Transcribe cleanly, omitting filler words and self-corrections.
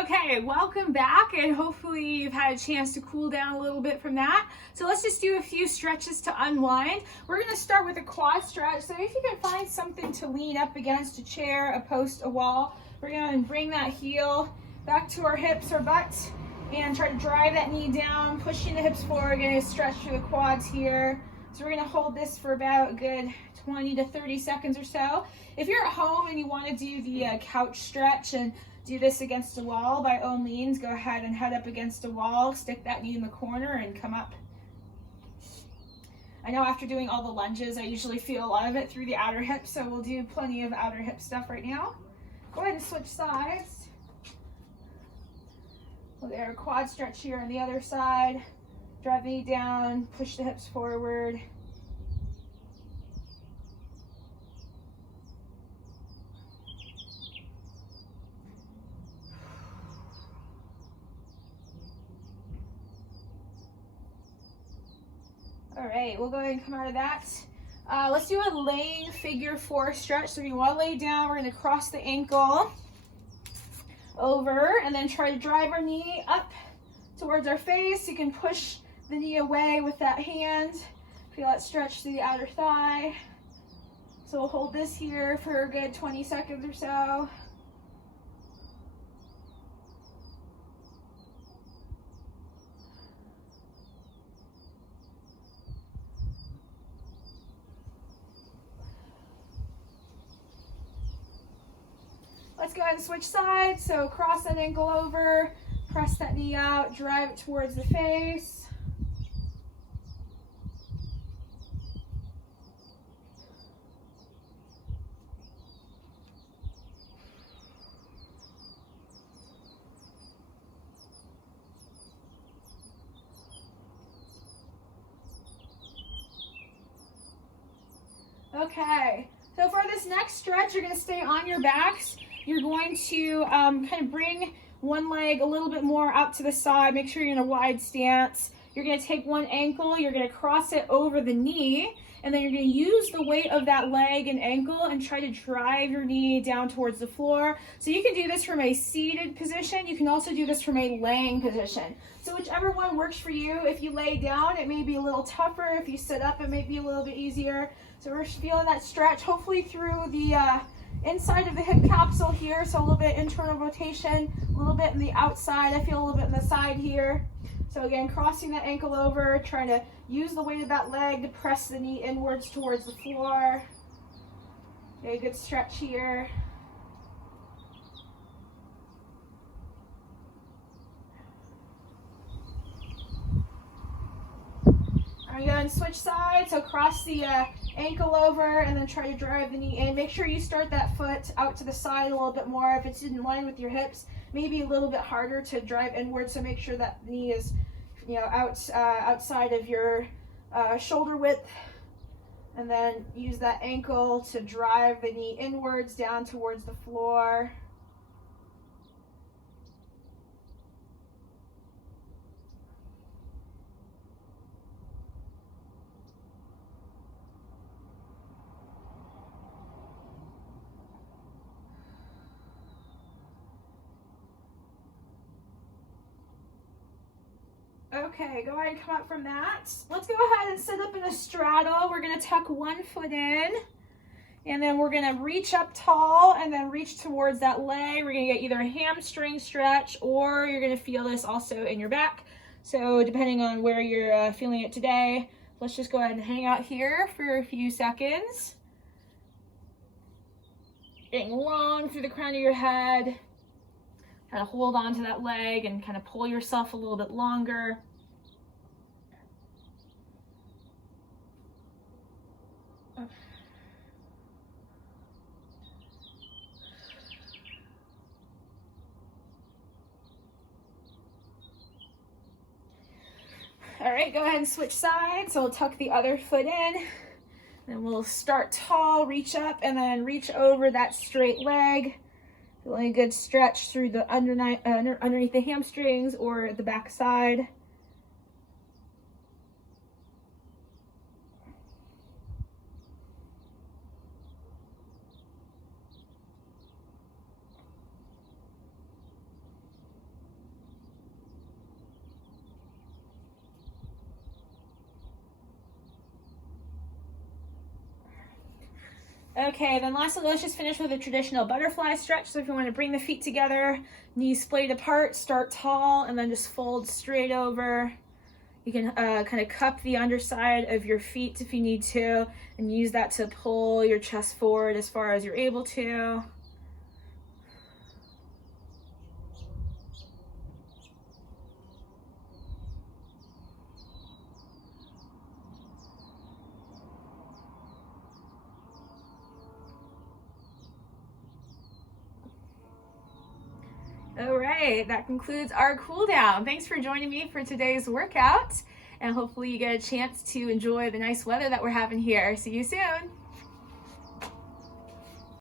Okay, welcome back, and hopefully you've had a chance to cool down a little bit from that. So let's just do a few stretches to unwind. We're going to start with a quad stretch. So if you can find something to lean up against, a chair, a post, a wall, we're going to bring that heel back to our hips or butt and try to drive that knee down, pushing the hips forward. We're going to stretch through the quads here. So we're going to hold this for about a good 20 to 30 seconds or so. If you're at home and you want to do the couch stretch and do this against a wall, by all means, go ahead and head up against a wall, stick that knee in the corner and come up. I know after doing all the lunges, I usually feel a lot of it through the outer hips, so we'll do plenty of outer hip stuff right now. Go ahead and switch sides. We'll do our quad stretch here on the other side. Drive the knee down, push the hips forward. All right, we'll go ahead and come out of that. Let's do a laying figure 4 stretch. So if you want to lay down, we're going to cross the ankle over and then try to drive our knee up towards our face. You can push the knee away with that hand. Feel it stretch through the outer thigh. So we'll hold this here for a good 20 seconds or so. Let's go ahead and switch sides. So cross that ankle over, press that knee out, drive it towards the face. Okay, so for this next stretch, you're going to stay on your backs. You're going to kind of bring one leg a little bit more out to the side. Make sure you're in a wide stance. You're going to take one ankle, you're going to cross it over the knee, and then you're going to use the weight of that leg and ankle and try to drive your knee down towards the floor. So you can do this from a seated position. You can also do this from a laying position. So whichever one works for you. If you lay down, it may be a little tougher. If you sit up, it may be a little bit easier. So we're feeling that stretch, hopefully through the inside of the hip capsule here, so a little bit internal rotation, a little bit in the outside. I feel a little bit in the side here. So again, crossing that ankle over, trying to use the weight of that leg to press the knee inwards towards the floor. Okay, good stretch here. I'm going to switch sides, so cross the ankle over and then try to drive the knee in. Make sure you start that foot out to the side a little bit more. If it's in line with your hips, maybe a little bit harder to drive inward, so make sure that the knee is, outside of your shoulder width. And then use that ankle to drive the knee inwards down towards the floor. Okay, go ahead and come up from that. Let's go ahead and sit up in a straddle. We're going to tuck one foot in, and then we're going to reach up tall and then reach towards that leg. We're going to get either a hamstring stretch, or you're going to feel this also in your back. So depending on where you're feeling it today, let's just go ahead and hang out here for a few seconds. Getting long through the crown of your head. Kind of hold on to that leg and kind of pull yourself a little bit longer. All right, go ahead and switch sides. So we'll tuck the other foot in. Then we'll start tall, reach up, and then reach over that straight leg. Feeling a good stretch through the underneath the hamstrings or the back side. Okay, then lastly, let's just finish with a traditional butterfly stretch. So if you want to bring the feet together, knees splayed apart, start tall, and then just fold straight over. You can kind of cup the underside of your feet if you need to, and use that to pull your chest forward as far as you're able to. All right, that concludes our cool down. Thanks for joining me for today's workout, and hopefully you get a chance to enjoy the nice weather that we're having here. See you soon.